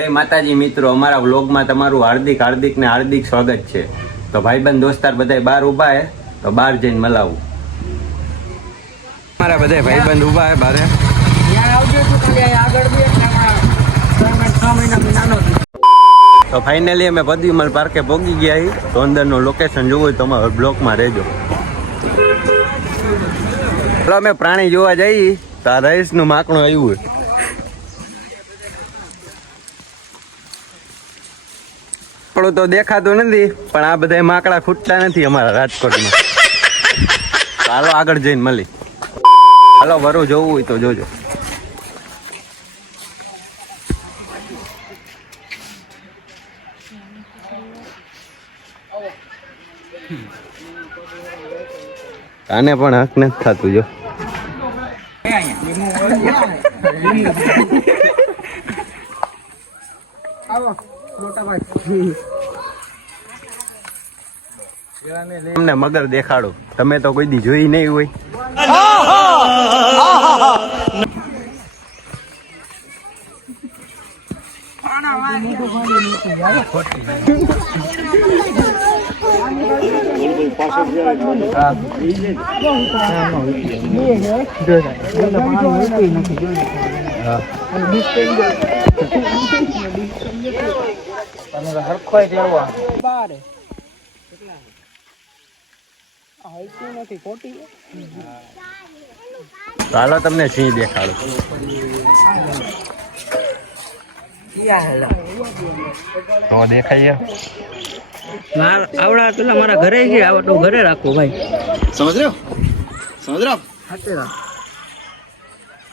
જય માતાજી મિત્રો, અમારા વ્લોગમાં તમારું હાર્દિક ને હાર્દિક સ્વાગત છે। તો ભાઈબંધ દોસ્તાર બધાય બહાર ઊભા હે, તો બહાર જઈને મલાવું। અમારા બધાય ભાઈબંધ ઊભા હે બારે। તો ફાઇનલી અમે પદ્યુમલ પાર્કે પહોંચી ગયા હી। તો અંદરનું લોકેશન જોવું હોય તો અમારા બ્લોગમાં રહેજો। ચાલો અમે પ્રાણી જોવા જઈએ તો આ રહીશનું માકણું આવ્યું હોય। આપણું તો દેખાતું નથી, પણ આ બધા માકડા ખૂટતા નથી અમારા રાજકોટમાં। ચાલો આગળ જઈને મળી। ચાલો વરું જોવું હોય તો જોજો। આને પણ હક નથી થતું જો। તમને મગર દેખાડો, તમે તો કોઈ દી જોઈ નહીં હોય। ચાલો તમને સિંહ દેખાડો। તો દેખાય આવડા પેલા મારા ઘરે છે, આવા તો ઘરે રાખો ભાઈ। समझ रहे हो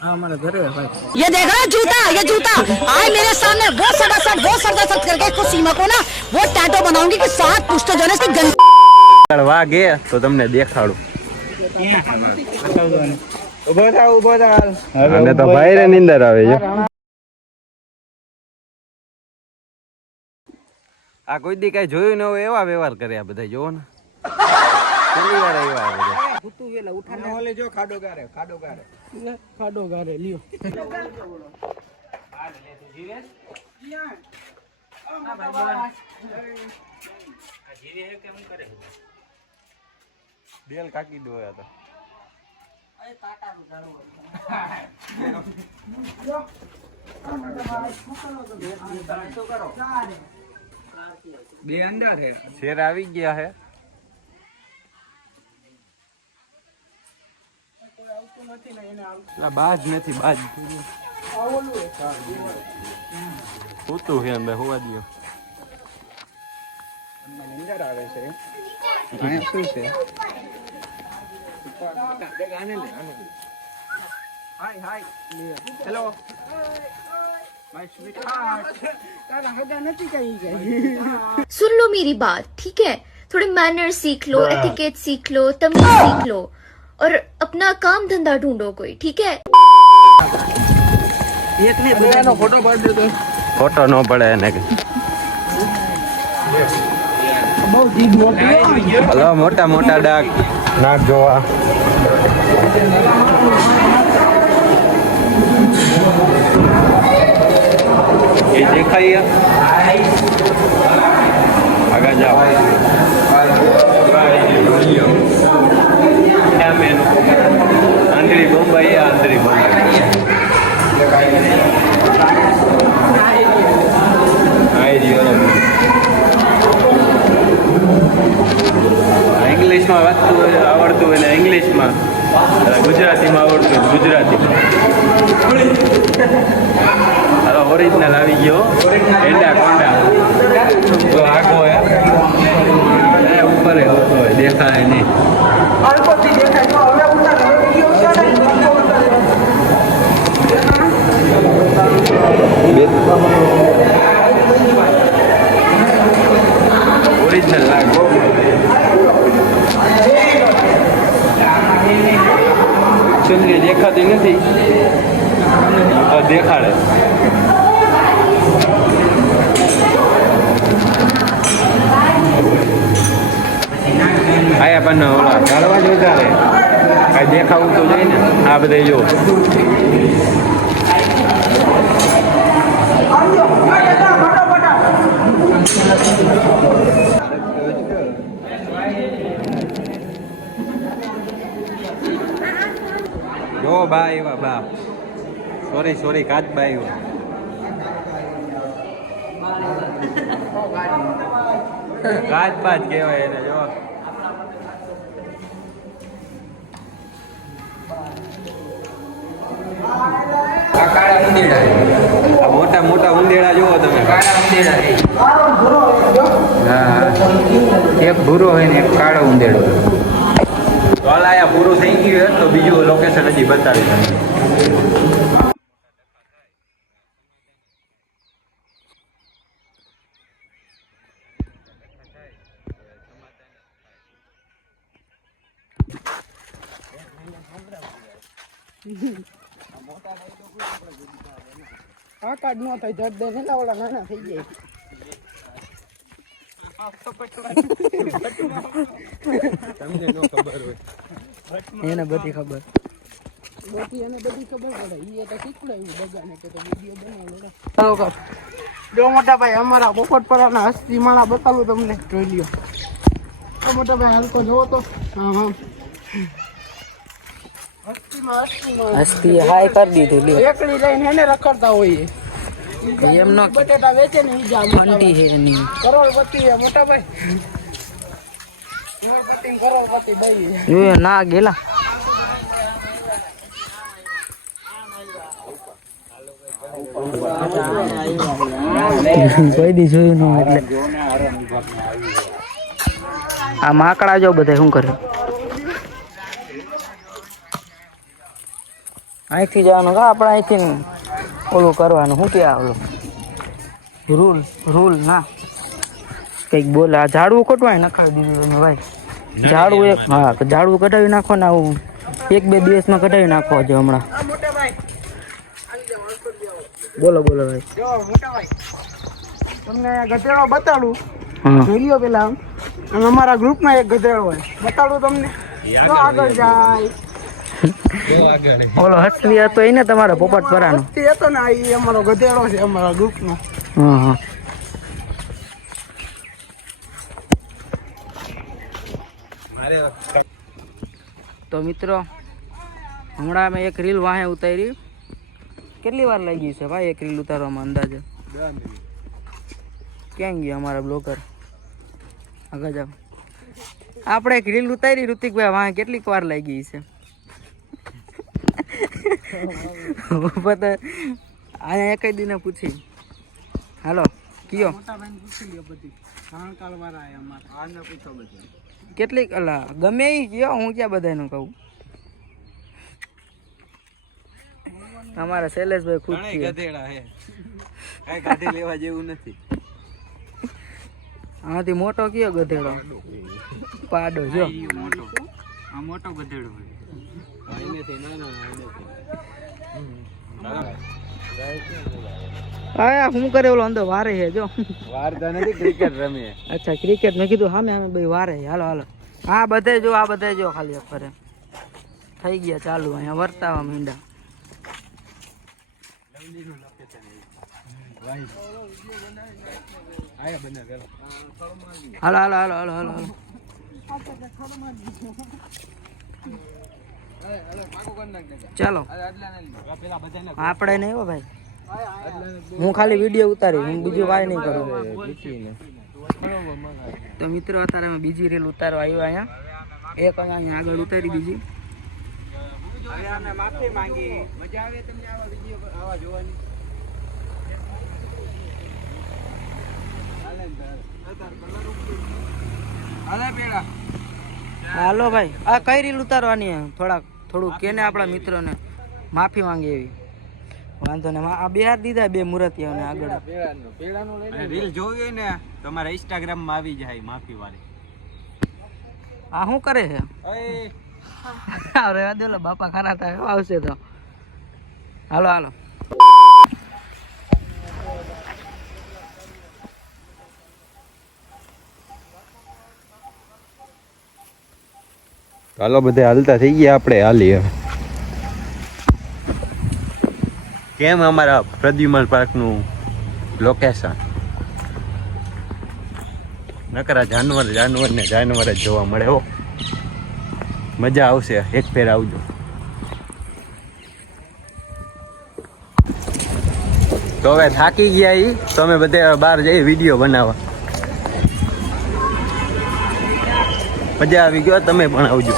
हाँ हमारा घर है भाई। ये देख रहा जूता, ये जूता आए मेरे सामने वो सड़सड़ करके इसको सीमा को ना वो टैटो बनाऊंगी कि 7 पुश्तो जो है इसकी गंदी વાગે તો તમને દેખાડું। અને તો ભાઈ રે નીંદર આવે છે। આ કોઈ દી કઈ જોયું ન હોય એવા વ્યવહાર કરે આ બધા, જોવો ને પહેલી વાર આવ્યા આ બધા। ओले जो खाडो गारे लियो બેલ કાકી દોયા તો बे अंडा है શેર આવી ગયા હે। બાજ નથી, બાજ હોતું છે અંદર, હોવા દો। अंदर आवे से आया શું છે hi hi hello my sweetheart तारा हगा નથી કઈ ગઈ। सुन लो मेरी बात, ठीक है? थोड़े मैनर सीख लो, एटिकेट सीख लो, तमीज सीख लो और अपना काम धंधा ढूंढो कोई, ठीक है? एक ने दूसरा फोटो पाड दे दो। ફોટો ન પડે એને કે બહુ જીદ મોટી હલો મોટા મોટા ડાક નાક જોવા। એ દેખાય આગળ જાઓ। આંધળી બોમ્બાઈ, આંધળી બોમ્બાઈ ઇંગ્લિશમાં વાંચતું હોય આવડતું હોય ને ઇંગ્લિશમાં, ગુજરાતીમાં આવડતું હોય ગુજરાતી। હવે ઓરિજિનલ આવી ગયો એંડા કોંડા તો આગો હોય ઉપર આવતો હોય દેખાય નહીં। ઓરિજિનલ લાગો ચુંદડી દેખાતી નથી તો દેખાડે। આયા પણ ઓલા ઘરવા જ વધારે કઈ દેખાવું તો જોઈએ ને। આ બધા જો જો બા એવા બા સોરી કાચ બા એવા કાચ બાજ કહેવાય એને જો આ મોટા મોટા ઉંદેડા જુઓ તમે હા એક ભૂરો હોય ને એક કાળો ઉંદેડો. તો આ પૂરું થઈ ગયું તો બીજું લોકેશન હજી બતાવી દઉં. આ કાર્ડ નો થાય જડ દે ને ઓલા નાના થઈ જાય. તમને નો ખબર હોય એને બધી ખબર પડે. ઈ તો શીખડાયું બગાને કે તો વિડિયો બનાવો. જો મોટા ભાઈ અમારા પોપટપરાના હસ્તી માળા બતાવું તમને, જોઈ લ્યો. તો મોટા ભાઈ હાલકો જોવો તો. હા હસ્તી હાય કરી દીધું લ્યો. એકડી લઈને એને રખડતા હોઈએ એમ નો. બટેટા વેચે ને ઈ જામ અંટી હે ની કરોડપતિ હે મોટા ભાઈ. કરોડપતિ ભાઈ ના ગેલા કોઈ દી જોયું ન એટલે. આ માકડા જો બધા શું કરે. અહીંથી જવાનું કા આપણે અહીંથી ઓલું કરવાનું શું કે ઓલું રૂલ ના કંઈક બોલે. આ ઝાડવું કટવાય નખાવી દીધું તમે ભાઈ. ઝાડવું એક હા ઝાડવું કઢાવી નાખો ને આવું 1-2 દિવસમાં કઢાવી નાખો છે હમણાં. બોલો ભાઈ. મોટા ભાઈ તમને ગધેડો બતાડું. જોઈ લ્યો પેલા આમ. અને અમારા ગ્રુપમાં એક ગધેડો હોય બતાડું તમને. આગળ જાય ઓલો હસ્તી હતો એને તમારા પોપટપરાનો હસ્તી હતો ને એ અમારો ગધેડો છે અમારા ગ્રુપનો. હા તો મિત્રો હમણાં મેં એક રીલ વાહે ઉતારી. કેટલી વાર લાગી છે ભાઈ એક રીલ ઉતારવામાં અંદાજે? 10 મિનિટ. ક્યાં ગયા અમારા બ્લોગર? આગળ જાવ. આપણે એક રીલ ઉતારી ઋતિકભાઈ વાહે કેટલીક વાર લાગી છે? અહીંયા એક દીને પૂછી હાલો કયો કેટલીક અલા ગમે એ કયો હું ક્યાં બધાનું કહું. અમારા શૈલેષભાઈ ખુદ ગધેડા હે કઈ કાઢી લેવા જેવું નથી. આમાંથી મોટો કયો ગધેડો? પાડો જો આ મોટો ગધેડો હોય. હા શું કરે ઓલો અંદર વારે છે જો. વારતા નથી ક્રિકેટ રમીએ. અચ્છા ક્રિકેટ મેં કીધું સામે ભાઈ વારે. હાલો હા બધે જો આ બધે જો ખાલી ફરે થઈ ગયા ચાલુ અહીંયા વર્તાવા મીંડા. હાલો ચાલો આપણે નહીં હો ભાઈ. હું ખાલી વિડીયો ઉતારી હું બીજું કાંઈ નહીં કરું. તો મિત્રો અત્યારે અમે બીજી રીલ ઉતારવા આવ્યા અહીંયા. એક અહીંયા આગળ ઉતારી બીજી. માફી માંગી. મજા આવે તમને આવા વિડીયો આવા જોવાની? હાલો ભાઈ આ કઈ રીલ ઉતારવાની થોડુંક કેને આપણા મિત્રોને માફી માંગે એવી. વાંધો ને આ બિહાર દીધા 2 મુરતિયાઓને આગળ. રીલ જોવી ને તમારા ઇન્સ્ટાગ્રામ માં આવી જાય માફી વાળી. આ શું કરે છે? અરે દેલો બાપા ખરા થાય આવશે તો. હાલો ચાલો બધે હાલતા થઈ ગયા આપણે હાલી હવે. કેમ અમારા પ્રદ્યુમન પાર્ક નું લોકેશન નકરા જાનવર ને જાનવર જ જોવા મળે હો. મજા આવશે, એક ફેર આવજો. તો હવે થાકી ગયા ઈ તો અમે બધે બહાર જઈ વિડીયો બનાવવા. મજા આવી ગયો, તમે પણ આવજો.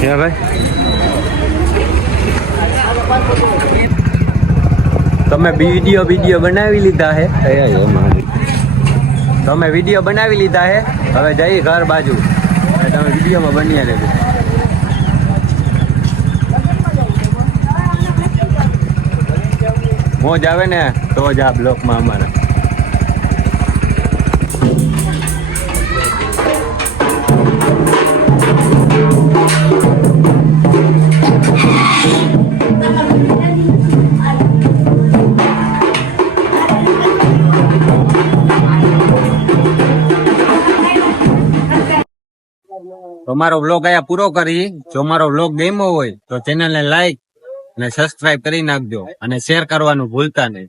હે ભાઈ, તમે વિડીયો બનાવી લીધા હે? તમે વિડીયો બનાવી લીધા હે, હવે જઈ ઘર બાજુ. તમે વિડીયોમાં બન્યા રહેજો. મોજ આવે ને તો જ આ બ્લોકમાં અમારા. તો મારો વ્લોગ અહીંયા પૂરો કરી. જો મારો વ્લોગ ગમ્યો હોય તો ચેનલને લાઈક અને સબસ્ક્રાઇબ કરી નાખજો અને શેર કરવાનું ભૂલતા નહીં.